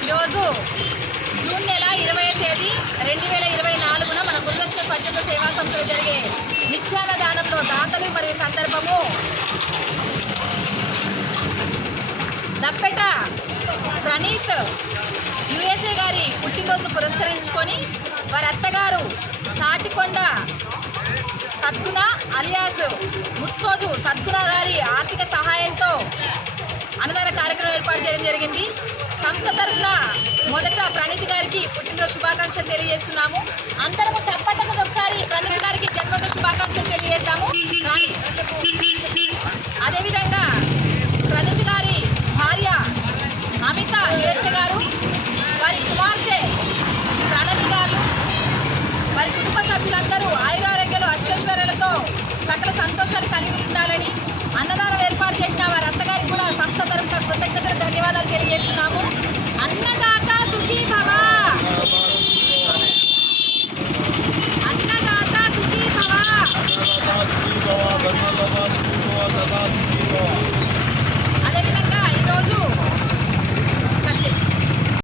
ఈరోజు జూన్ నెల ఇరవై తేదీ రెండు వేల ఇరవై నాలుగున మన గురుదక్షిణ స్వచ్ఛత సేవా సంస్థలో జరిగే నిత్యాన దానంలో దాతలు మరియు సందర్భము. దప్పెట ప్రణీత్ యుఎస్ఏ గారి పుట్టినరోజును పురస్కరించుకొని వారి అత్తగారు తాటికొండ సద్గుణ అలియాస్ ముత్తోజు సద్గుణ గారి ఆర్థిక సహాయంతో అన్నదాన కార్యక్రమం ఏర్పాటు చేయడం జరిగింది. సంస్థ తరఫున మొదట ప్రణీతి గారికి పుట్టినరోజు శుభాకాంక్షలు తెలియజేస్తున్నాము. అందరము చప్పట్లతో ఒకసారి ప్రణీతి గారికి జన్మదిన శుభాకాంక్షలు తెలియజేస్తాము కానీ అదేవిధంగా ప్రణీత్ గారి భార్య అమిత యుఎస్ఏ గారు వారి కుమార్తె ప్రణవి గారు వారి కుటుంబ సభ్యులందరూ ఆయురారోగ్యాలు అష్టైశ్వర్యాలతో సకల సంతోషాలు కలిగి ఉండాలని అన్నదానం ఏర్పాటు చేసిన వారి అత్తగారికి కూడా సంస్థ తరఫున కృతజ్ఞతలు ధన్యవాదాలు తెలియజేస్తున్నాము. అన్నదాత సుఖీ భవ. అన్నదాత సుఖీ భవ.